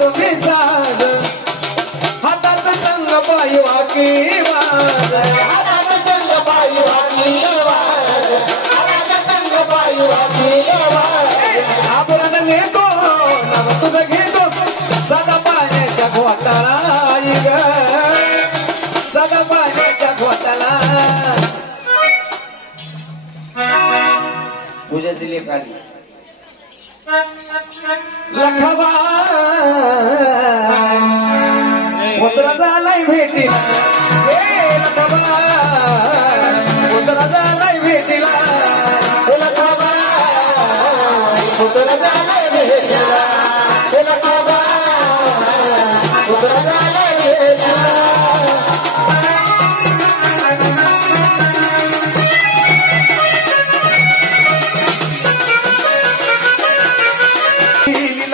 तुम्ही साज हातात चंग पायी वाकी वाज हातात चंग पायी वाकी वाज हातात चंग पायी वाकी वाज आपण घेतो नाव तुझं घेतो सदा पाण्याच्या घोटाळा ग सदा पाण्याच्या घोटाळा पूजाची लेख आली लखवा पुत्र झालाय भेटीला लखवा पुत्र झालाय भेटीला लखवा पुत्र झालाय भेटीला लखवा पुत्र झालाय भेटीला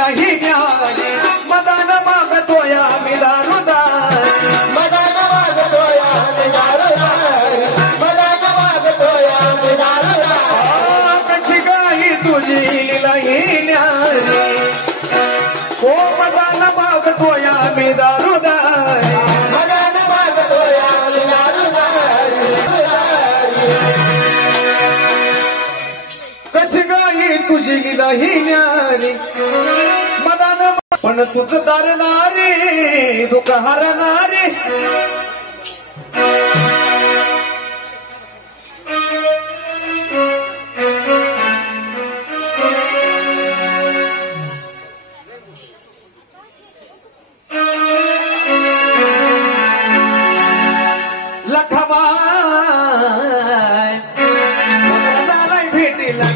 ही न्यारी मदान मागतोया मी दारुदारी मदान मागतोया मी दारुदारी मदान मागतोया मी दारुदारी कशी काही तुझी ही न्यारी ओ मदान मागतोया मी दारुदारी मदान मागतोया मी दारुदारी कशी काही तुझी ही न्यारी पण तुझ दारणारी दुःख हरणारी लखवा झालाय भेटीला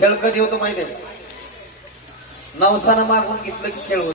खेळ कधी होतो माहिती आहे नवसानं मागून घेतलं की खेळ होतो